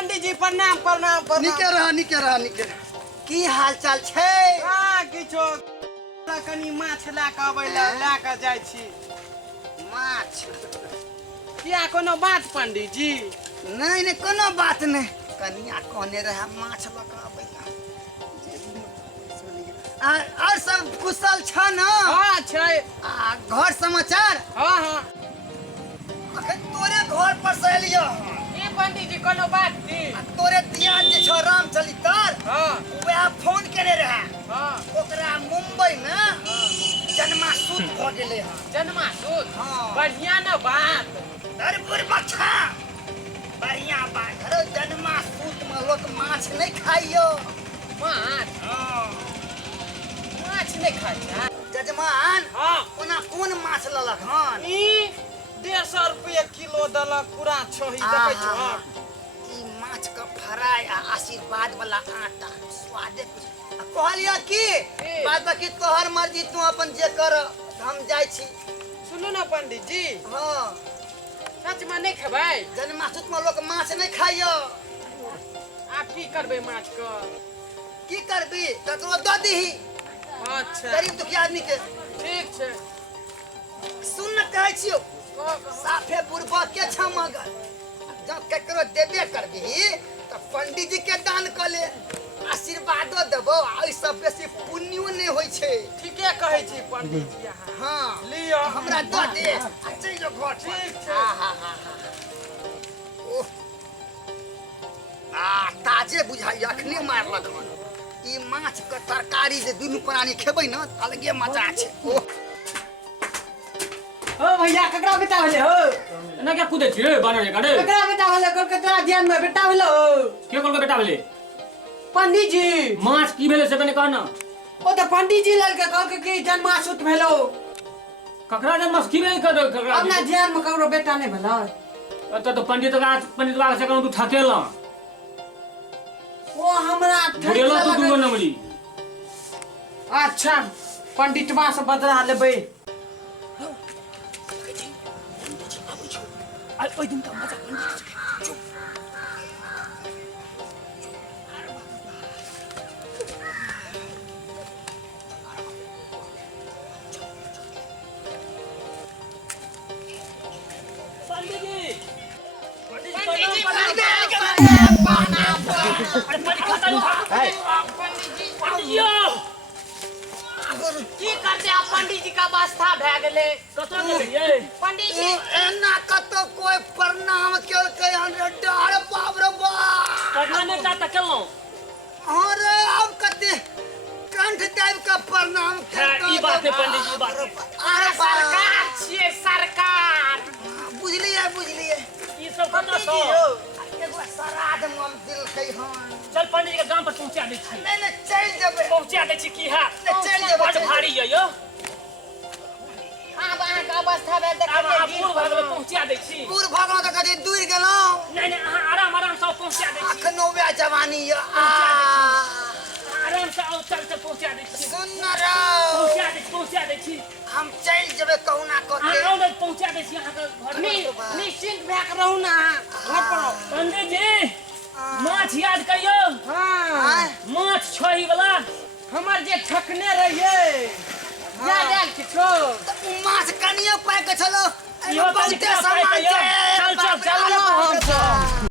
पंडित जी प्रणाम प्रणाम प्रणाम। निके रह की हाल चाल छै? हाँ किछो कनी माछ ला के अबै ला के जाइ छी। माछ किया कोनो बात पंडित जी? नहीं कोनो बात नहीं, कनिया कहने रहे माछ लऽ के अबै और सब कुशल छ न? हाँ छै। घर समाचार? हाँ हाँ। अखन तोरे घर पर से एलियो। ई पंडित जी कोनो बात थी? तोरे दियाद जे छ रामचलितर, हाँ वह फोन केने रहे। हाँ ओकरा मुंबई में जन्मासूत भ गेले हन। जन्मासूत? हाँ। बढ़िया न बात। दरपुर बच्चा बढ़िया बात। अरे जन्मासूत में लोग माछ नहीं खाइयो। माछ? हाँ। माछ नहीं खाइ छै? जजमान हाँ। ओना कोन माछ ललक हन? ई 150 रुपये किलो दलक पूरा छोही देखै छ। ई माछ का फ्राई आ आशीर्वाद वाला आटा स्वादे कुछ। कहलिया की बात बाकी तोहर मर्जी, तू अपन जे कर, हम जाय छी। सुनू ना पंडित जी, हाँ सच में नहीं खेबै? जन्मासूत में लोग माछ नहीं खाइयो। आप की करबै माछ क? की करबी? ककरो दऽ दीही अच्छा गरीब दुखिया आदमी के। ठीक छै। सुन न कहै छियो, साफे बुढ़बा के छ मगर जब केकरो देबे करबी तो पंडित जी के दान क ले, आशीर्वादो देबो। एहि सब बेसी पुण्यो नहीं होय छै। ठीके कहै छी पंडित जी अहाँ। हाँ लियो हमरा दऽ दे, चलि जो घर। ठीक छै। ओह ताजे बुझाइए, अखने मारलक हन। ई माछ के तरकारी जे दुनू प्राणी खेबै न, अलगे मजा छै। ओह हो भैया ककरा बेटा भेले हो? ना क्या कूदे छिए बानर जकाँ रे? ककरा बेटा भेले? कोन तोरा ध्यान में बेटा भेले हो? के कोन बेटा भेले? पंडित जी। माछ की भेले से तने कह न। ओ तो पंडित जी लल के कहलके कि जन्मासूत भेलो। ककरा जन्मास की भेले ककरा? अपना ध्यान में ककरो बेटा नहीं भेलै? तो पंडित बा से कहूं तू ठकेला। ओ हमरा बुढ़ेला तू दूगो नमरी। अच्छा पंडितवा से बदला लेबै। ओइ दिन का मजा पंडित जी के। पंडित जी की करते आप? पंडित जी का अवस्था भए गेले। कतौ गेलिए? पंडित जी एना कतो कोई प्रणाम केलकै हन रे डार बाप रे बाप। करना ने ता केलो। अरे अब कते कंठ टाइप का प्रणाम ई बात है पंडित जी, बात है। अरे सरकार छिए सरकार। बुझलिए ई सब कतौ सो? एगो श्राद्ध मम दिलकै हन। चल पंडित जी के गांव पर पहुंचा दे छी। नहीं चल जेबै। पहुंचा दे छी की है? चल जेबै। बड़ भारी है यो। हां अहाँ के अवस्था भए अब देखिए आप पूर्व भाग में पहुंचा दे छी। दूर भगवान के कदी दूर गेलौ। नहीं अहाँ आराम से पहुंचा दे छी। अखनो वे जवानी य। आराम से आओ, चल पहुंचा दे छी। सुन न रहो, पहुंचा दे छी। हम चल जेबै कहुना कते। आओ न पहुंचा दे छी अहाँ के घर में। निश्चिंत भए के रहू ना घर पर। पंडित जी माछ याद करियो। हां माछ छोही वाला हमर जे ठकने रहिए याद आयल किछो? माछ कनियो पाइ के छलो। यो बहुते सामान छै।